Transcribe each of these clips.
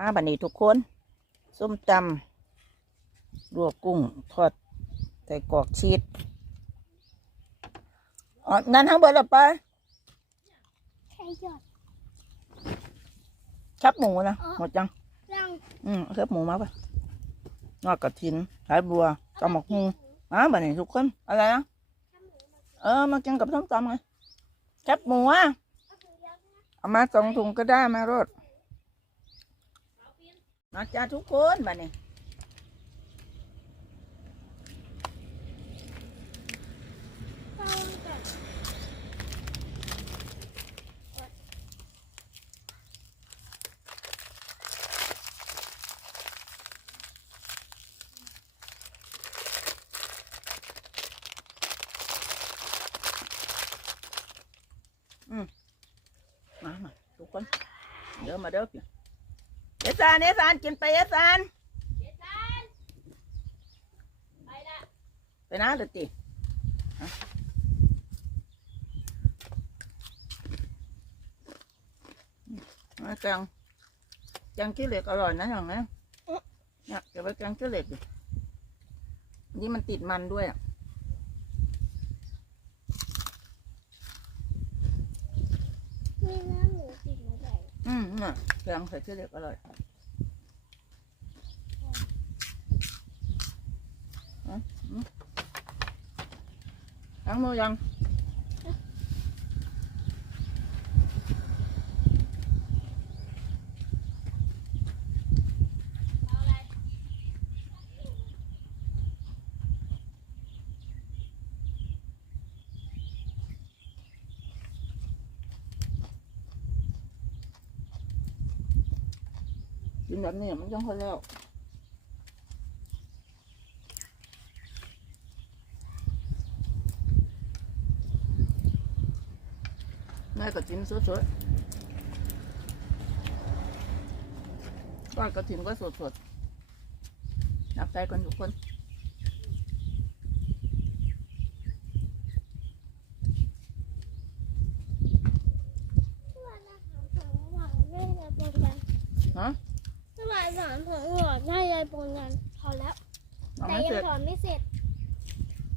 อาบันนี้ทุกคน ส้มตำลวกกุ้งทอดใส่กรอกชีสอ๋อนั่นทั้งเบิดและไปใช่ยอดชับหมูนะอ๋อหมดยังรังอืมเอาชับหมูมาไปนอกกระถินสายบัวกำหมกฮุงอ่าบันนี้ทุกคนอะไรนะเออมากินกับส้มตำไงชับหมูอะเอามาสองถุงก็ได้มารถ มาจ้าทุกคนบันนี้เข้ากันมามาทุกคนเดี๋ยวมาเด้อ สานเอสานกินไปเอสานไปนะเดี๋ยวตีอะมาจังจังขี้เหล็กอร่อยนะอย่างนี้เนี่ยเดี๋ยวไปจังขี้เหล็กดินี่มันติดมันด้วยอะมีเนื้อหมูติดมาใส่อืมเนี่ยจังใส่ขี้เหล็กอร่อยอะอืม ล้างมือยังกินแบบนี้มันยังพอแล้ว แม่ก็กินสดๆก้อยกระถิ่นก็สดๆนับใจกันทุกคนสวัสดีค่ะสวัสดีค่ะปนกันฮะสวัสดีค่ะสวัสดีค่ะยายปนกันพอแล้วเอาแต่ไม่ยัเสร็งจถอนไม่เสร็จ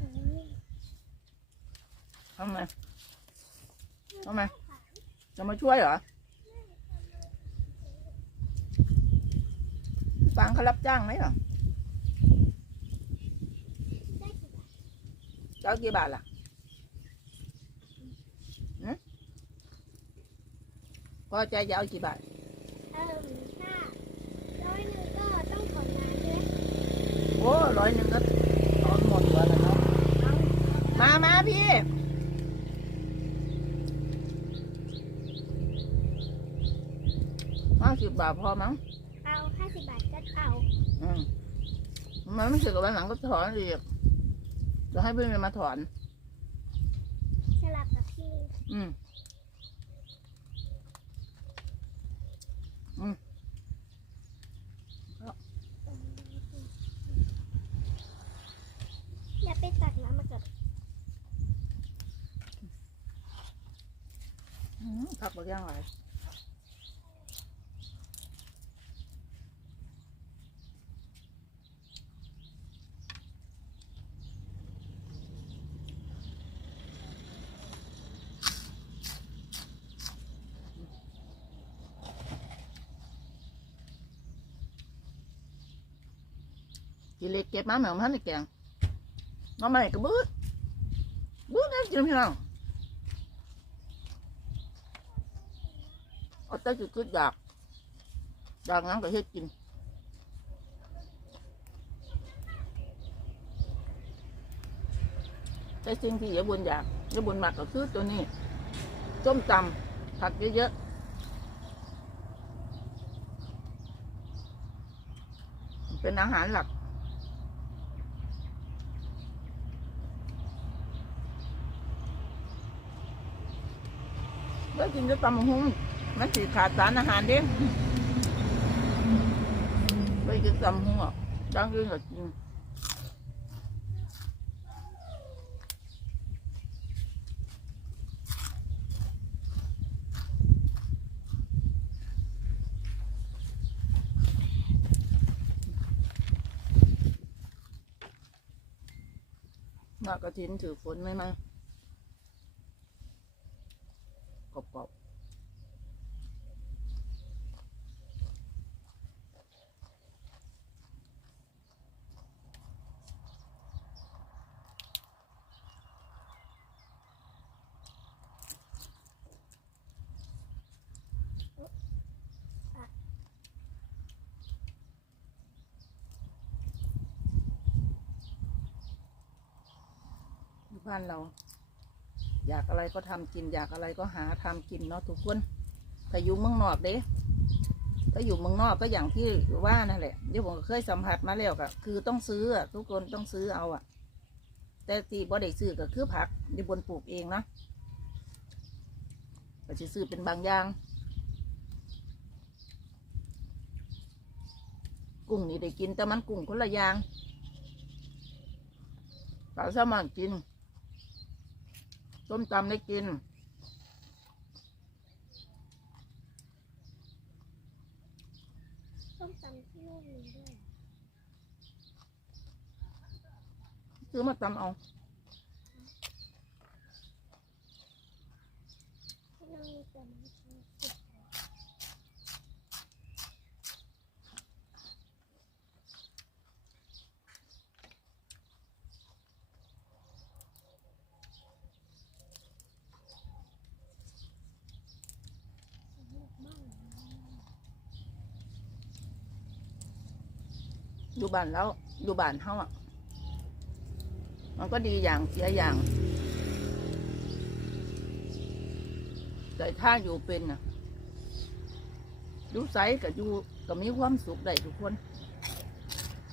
อืมทำไมทำไม จะมาช่วยเหรอฟังเขารับจ้างไหมเหรอได้กี่บาทเจ้ากี่บาทล่ะหืมพอใจจะเอากี่บาทเออถ้าร้อยหนึ่งก็ต้องถอนมาใช่ไหมโอ้ร้อยหนึ่งก็ถอนหมดเลยแล้วเนาะมามาพี่ห้า สิบบาทพอมั้งเอาห้าสิบบาทก็เอาอืมมันไม่เสร็จกับวันหลังก็ถอนอีกจะให้เพื่อนมาถอน สลับกับพี่อืมอย่าไปตักน้ำมาก่อนอืมผักบางอย่างไร กิเล็กเก็บมาเหมือนมันในแกงน้องใหม่ก็บื้อบื้อนะกินพี่น้องเอาแต่จุดคืออยากอยากงั้นก็เฮ็ดกินแต่สิ่งที่อย่าบุญอยากอย่าบุญมากก็คือตัวนี้ส้มตำผักเยอะๆเป็นอาหารหลัก ก็กินด้ตำหุ้งมันสีขาดสารอาหารดิไปกินตำหุ้งอะดังกินนก็กินหน้ากระถินถือฝนไหมมา บ้านเรา อยากอะไรก็ทำกิน อยากอะไรก็หาทำกินเนาะทุกคนแต่อยู่เมืองนอกเด้ถ้าอยู่เมืองนอกก็อย่างที่ว่านั่นแหละเดี๋ยวผมเคยสัมผัสมาแล้วก็คือต้องซื้อทุกคนต้องซื้อเอาอะแต่ที่บ่ได้ซื้อก็คือผักที่บนปลูกเองนะก็จะซื้อเป็นบางอย่าง กุ้งนี่ได้กินแต่มันกุ้งคนละอย่างปลาแซลมอนกิน ต้มตำได้กินส้มตำที่นู่นมีด้วย ซื้อมาตำเอา ที่นั่นมีแต่มันสุดสนุกมากเลย อยู่บ้านแล้วอยู่บ้านเฮาอะ มันก็ดีอย่างเสียอย่างแต่ถ้าอยู่เป็นน่ะอยู่ไสกับอยู่ก็มีความสุขได้ทุกคน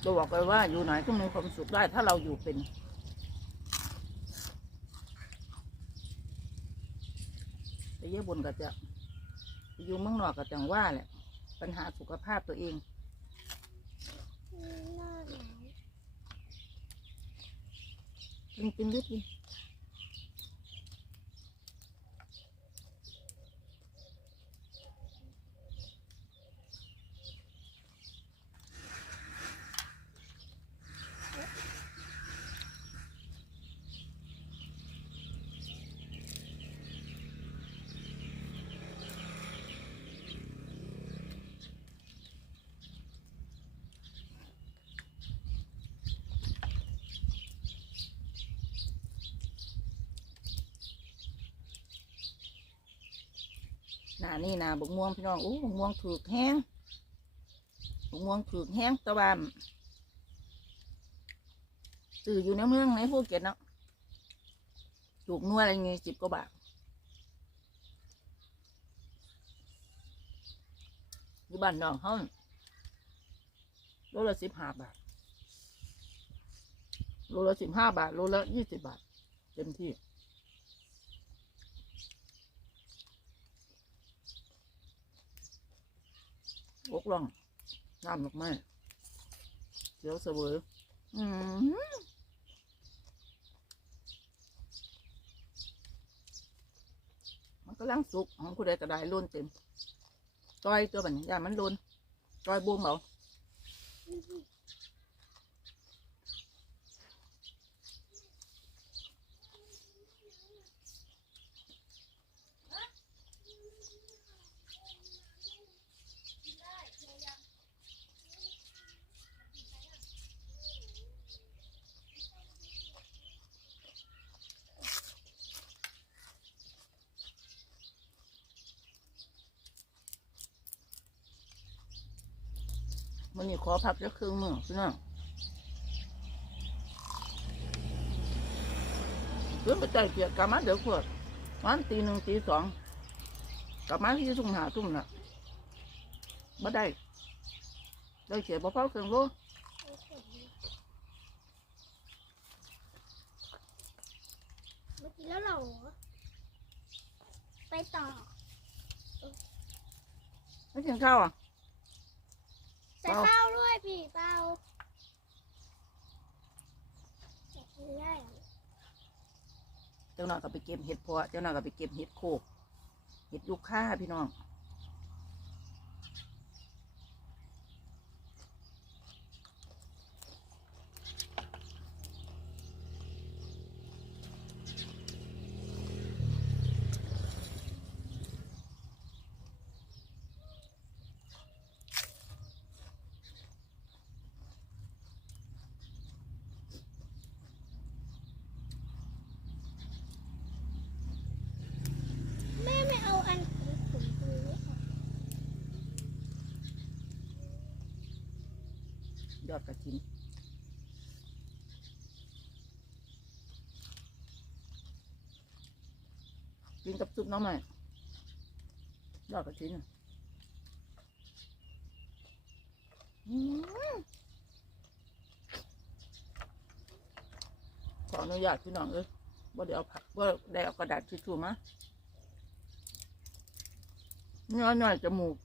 จะบอกเลยว่าอยู่ไหนก็มีความสุขได้ ถ้าเราอยู่เป็นแต่เยอะบนก็จะอยู่เมืองนอกก็จังว่าแหละ ปัญหาสุขภาพตัวเอง หน้าหนาว กินกินนิดกิน หนานี่นาบกม่วงพี่น้องอู้บกม่วงถูกแห้งบกม่วงถูกแห้งตะวันตื่ออยู่ในเมืองในภูเก็ตเนาะถูกนวดอะไรเงี้ยสิบกว่าบาทอยู่บ้านน้องเขาโลละสิบห้าบาทโลละสิบห้าบาทโลละยี่สิบบาท เต็มที่ อกล่องน้ำดอกไม้เสียวเสวยอืมมันก็ลังสุกของผู้ใดก็ได้ล้นเต็มจอยตัวแบบนี้ยามันล้นจอยบวมเอามันนี่ขอพักจะครึ่งมือพี่น้องเพื่อนไปใจเกียรกลับมาเดี๋ยวขวดวันตีหนึ่งตีสองกลับมาที่ทุ่งหาทุ่งน่ะบ่ได้ได้เสียบ่เฝ้าเครื่องโลเมื่อกี้แล้วเหรอไปต่อไม่กินข้าวอะ ใส่ข้าวด้วยพี่เปล่าอยากกินได้อะเจ้าหน้าก็ไปเก็บเห็ดเพาะเจ้าหน้าก็ไปเก็บเห็ดโคกเห็ดยูค่าพี่น้อง ย อดกระถินกินกับซุปน้องใหม่ยอดกระถินน่ะอืมขออนุญาตพี่น้องเอ้ยว่าเดี๋ยวเอาผักว่าได้เอากระดาษทิชชู่มาเนื้อหน่อยจมูก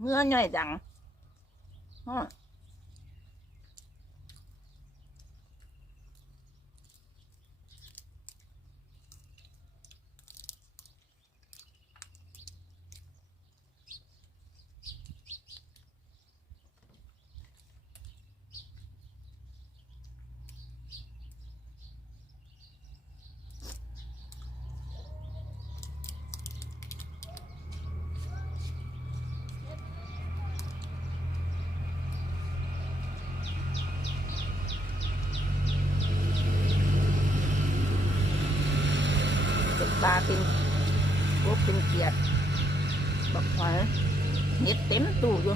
เนื้อใหญ่จัง เป็าเป็นกเป็นเกียดบักหอยเน็ดเต็มตู้อยู่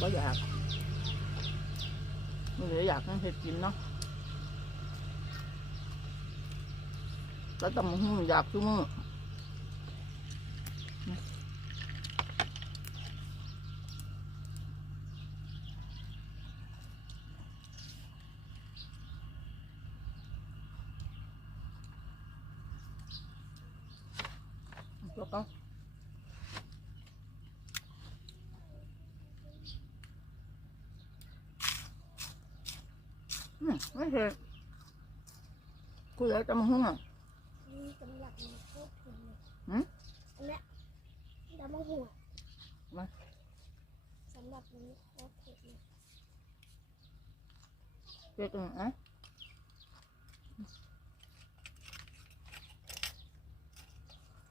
บ่อยากไม่เลยอยากให้เห็ดกินเนาะแล้วตำหูอยากทุกมื้อแล้วก็อืมไม่เห็น คุยแล้วตำหูอะนี่สำหรับมีโคตรถึงเลยหืมอันเนี้ยดำมะหัวมาสำหรับมีโคตรถึงเลยเจ๊ตรงอะ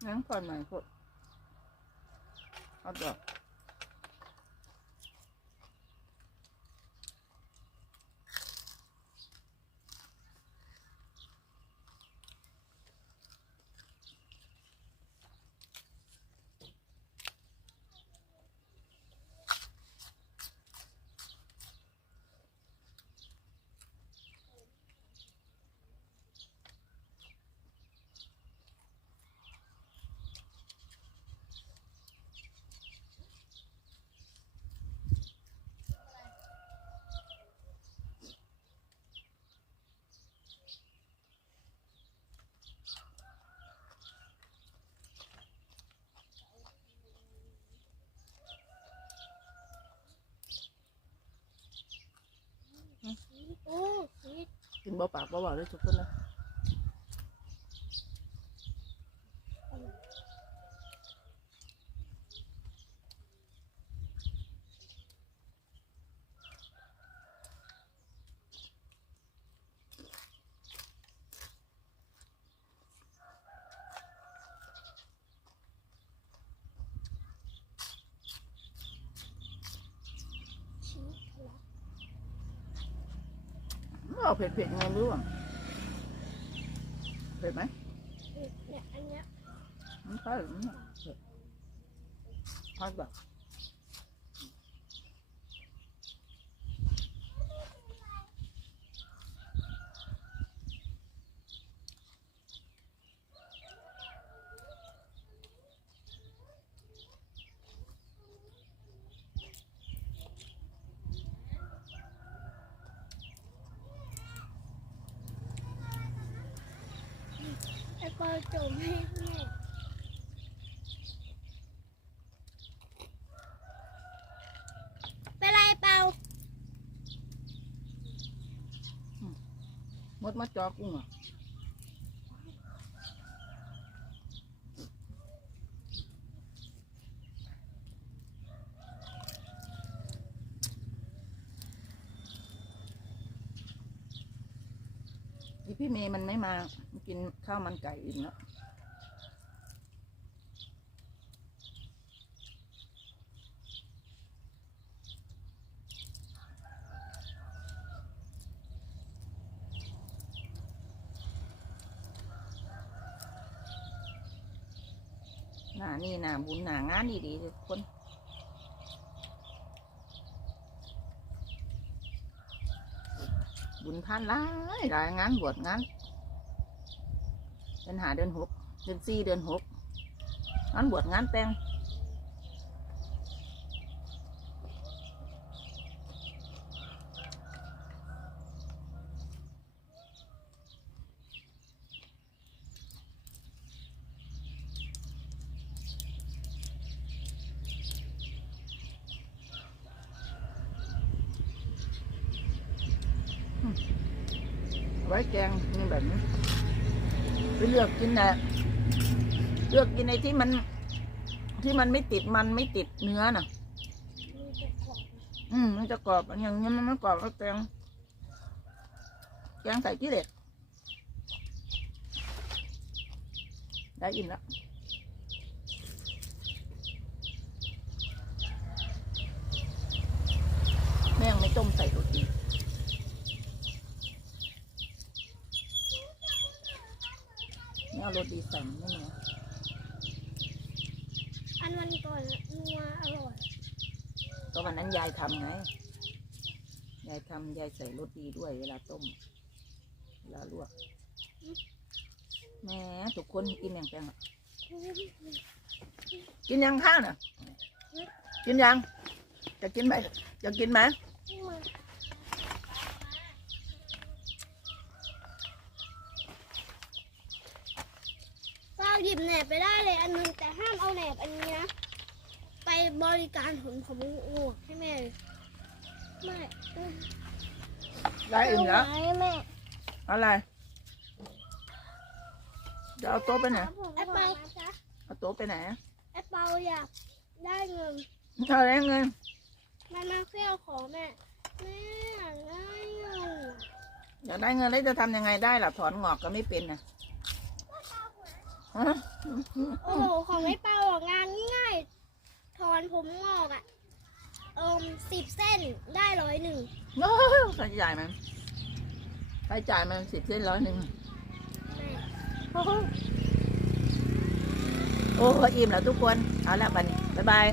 งั้นก่อนใหม่พดเอาดอก โอ้ชีส กินเบ่ปากเบาหวานเลยทุกคนนะ เอาเผ็ดๆไงรู้อะเผ็ดไหมเนี่ยอันเนี้ยไม่ใช่หรือเนี่ยเผ็ดทอดแบบ ไอ้ปอจุ่มให้แม่เป็นไรเปล่ามดมาจอกุ้งอะดีพี่เมย์มันไม่มา กินข้าวมันไก่อิ่มแล้วหน้านี่หน้าบุญหน้างานดีๆทุกคนบุญพันหลายหลายงานบวชงาน อนหาเดือนหกเดือนสี่เดือนหกงานบวชงานแต่งไว้แกงนี่แบบนี้ เลือกกินนะเลือกกินในที่มัน ที่มันไม่ติดมันไม่ติดเนื้อน่ะ อืมมันจะกรอบอย่างนี้มันไม่กรอบก็แกงแกงใส่กิเลสได้ยินแล้วแม่งไม่ต้มใส่โรตีไม่ เอาโรตีใส่มันไม่เนื้ออันวันก่อนนัวอร่อยก็วันนั้นยายทำไง ยายทำยายใส่รสดีด้วย เวลาต้ม เวลาลวกแหม่ทุกคนกินอย่างแปลงอะกินยังข้าวน่ะ กินยัง จะกินไหมจะกินไหมป้า หยิบแหนบไปได้เลยอันนึงแต่ห้ามเอาแหนบอันนี้นะไปบริการขนผมงวกให้แม่เลยไม่ได้อิ่มแล้วเอาไว้แม่อะไรจะเอาโต๊ะไปไหนไอ้เปาเอาโต๊ะไปไหนไอ้เปาอยากได้เงินเอาแล้วเงินมันมาเที่ยวขอแม่แม่อยากได้เงินอยากได้เงินแล้วจะทำยังไงได้ล่ะถอนงอกก็ไม่เป็นนะฮะ โอ้โหของไอ้เปาอะงานง่ายๆถอนผมงอกอะเอิมสิบเส้นได้ร้อยหนึ่งโอ้ยใครจ่ายมันใครจ่ายมันสิบเส้นร้อยหนึ่งแม่โอ้โหโอ้อิ่มแล้วทุกคน เอาละบันนี้ บ๊ายบาย